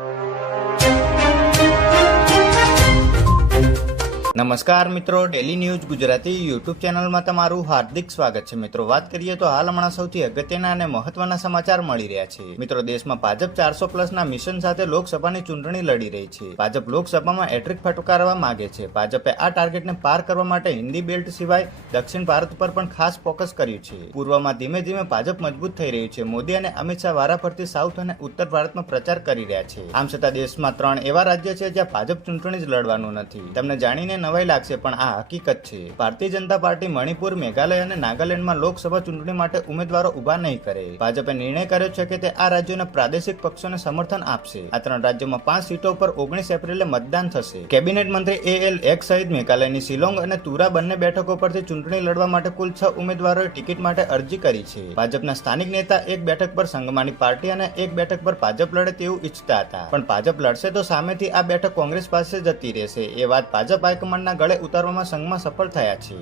you. નમસ્કાર મિત્રો daily news Gujarati YouTube ચેનલમાં તમારું હાર્દિક સ્વાગત છે. મિત્રો, વાત કરીએ તો હાલ હમણાં સૌથી અગત્યના અને મહત્વના સમાચાર મળી રહ્યા છે. મિત્રો, દેશમાં ભાજપ ચારસો પ્લસના મિશન સાથે લોકસભાની ચૂંટણી લડી રહી છે. ભાજપ લોકસભામાં એટ્રિક ફટકારવા માંગે છે. ભાજપે આ ટાર્ગેટને પાર કરવા માટે હિન્દી બેલ્ટ સિવાય દક્ષિણ ભારત પર પણ ખાસ ફોકસ કર્યું છે. પૂર્વમાં ધીમે ધીમે ભાજપ મજબૂત થઈ રહ્યું છે. મોદી અને અમિત શાહ વારાફરતી સાઉથ અને ઉત્તર ભારતમાં પ્રચાર કરી રહ્યા છે. આમ છતાં દેશમાં ત્રણ એવા રાજ્ય છે જ્યાં ભાજપ ચૂંટણી જ લડવાનું નથી. તમને જાણીને નવાઈ લાગશે, પણ આ હકીકત છે. ભારતીય જનતા પાર્ટી મણિપુર, મેઘાલય અને નાગાલેન્ડમાં લોકસભા ચૂંટણી માટે ઉમેદવારો ઊભા નહીં કરે. ભાજપે નિર્ણય કર્યો છે કે તે આ રાજ્યોના પ્રાદેશિક પક્ષોને સમર્થન આપશે. આ ત્રણ રાજ્યોમાં પાંચ સીટો પર ઓગણીસ એપ્રિલે મતદાન થશે. કેબિનેટ મંત્રી એ એલ એક સહિત મેઘાલયની શિલોંગ અને તુરા બંને બેઠકો પરથી ચૂંટણી લડવા માટે કુલ છ ઉમેદવારોએ ટિકિટ માટે અરજી કરી છે. ભાજપના સ્થાનિક નેતા એક બેઠક પર સંગમાની પાર્ટી અને એક બેઠક પર ભાજપ લડે તેવું ઈચ્છતા હતા. પણ ભાજપ લડશે તો સામેથી આ બેઠક કોંગ્રેસ પાસે જતી રહેશે. એ વાત ભાજપ હાઈકમાન્ડના ગળે ઉતારવામાં સંઘમાં સફળ થયા છે.